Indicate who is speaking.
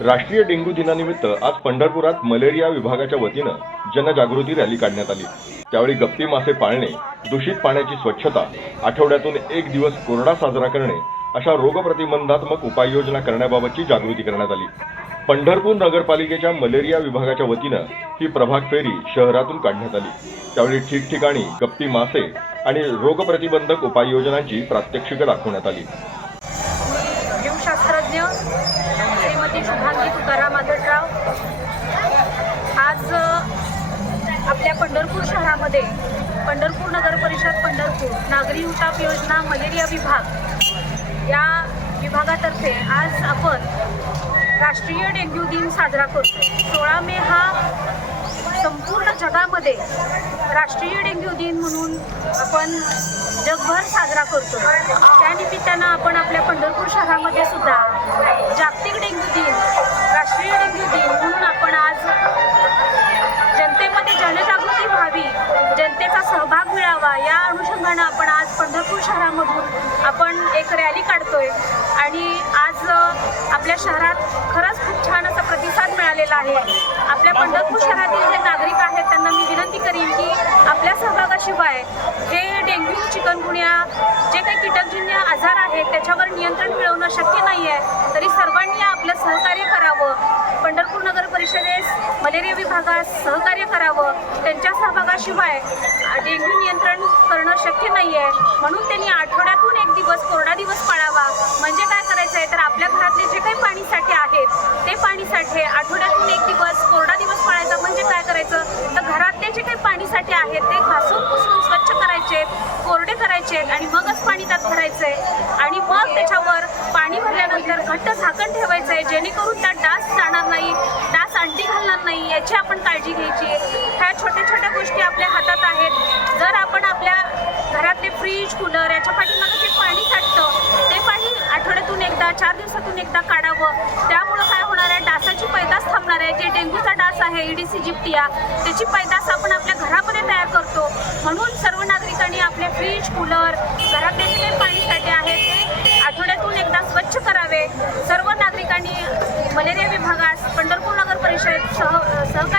Speaker 1: राष्ट्रीय डेंग्यू दिनानिमित्त आज पंढरपुरात मलेरिया विभागाच्या वतीनं जनजागृती रॅली काढण्यात आली. त्यावेळी गप्पी मासे पाळणे दूषित पाण्याची स्वच्छता आठवड्यातून एक दिवस कोरडा साजरा करणे अशा रोगप्रतिबंधात्मक उपाययोजना करण्याबाबतची जागृती करण्यात आली. पंढरपूर नगरपालिकेच्या मलेरिया विभागाच्या वतीनं ही प्रभाग फेरी शहरातून काढण्यात आली. त्यावेळी ठिकठिकाणी गप्पी मासे आणि रोगप्रतिबंधक उपाययोजनांची प्रात्यक्षिकं दाखवण्यात आली.
Speaker 2: जीवशास्त्रज्ञ तुकाराम आदटराव आज आपल्या पंढरपूर शहरामध्ये पंढरपूर नगर परिषद पंढरपूर नागरी उताप योजना मलेरिया विभाग या विभागातर्फे आज आपण राष्ट्रीय डेंग्यू दिन साजरा करतो सोळा मे हा संपूर्ण जगामध्ये राष्ट्रीय डेंग्यू दिन म्हणून आपण जगभर साजरा करतो त्यानिमित्तानं आपण आपल्या पंढरपूर शहरामध्ये सुद्धा मिळावा. या अनुषंगानं आपण आज पंढरपूर शहरामधून आपण एक रॅली काढतोय. आणि आज आपल्या शहरात खरंच खूप छान असा प्रतिसाद मिळालेला आहे. आपल्या पंढरपूर शहरातील जे नागरिक आहेत त्यांना मी विनंती करीन की आपल्या सहभागाशिवाय हे डेंग्यू चिकनगुन्या जे काही कीटकजन्य आजार आहेत त्याच्यावर नियंत्रण मिळवणं शक्य नाही आहे सर्वांनी आपलं सहकार्य करावं. पंढरपूर नगर परिषदेस मलेरिया विभागास सहकार्य करावं. त्यांच्या सहभागाशिवाय डेंग्यू नियंत्रण करणं शक्य नाही आहे म्हणून त्यांनी आठवड्यातून एक दिवस कोरडा दिवस पाळावा. म्हणजे काय करायचं आहे तर आपल्या घरातले जे काही पाणी साठे आहेत ते पाणी साठे आठवड्यातून एक दिवस कोरडा दिवस पाळायचा म्हणजे काय करायचं? तर घरातले जे काही पाणी साठे आहेत ते घासून पुसून स्वच्छ करायचे कोरडे करायचे आणि मगच पाणी त्यात भरायचं आहे आणि मग त्याच्यावर पाणी घट्ट झाकण ठेवायचं आहे जेणेकरून त्यात डास जाणार नाही डास अंडी घालणार नाही याची आपण काळजी घ्यायची ह्या छोट्या छोट्या गोष्टी आपल्या हातात आहेत. जर आपण आपल्या घरातले फ्रीज कूलर याच्या पाठीमागे जे पाणी साठतं ते पाणी आठवड्यातून एकदा चार दिवसातून एकदा काढावं. त्यामुळं काय होणार आहे डासाची पैदास थांबणार आहे. जे डेंग्यूचा डास आहे ईडीसी जिप्टिया त्याची पैदास आपण आपल्या घरामध्ये तयार करतो. म्हणून सर्व नागरिकांनी आपले फ्रीज कूलर घरातले जे काही पाणी साठे आहेत ते 手手感。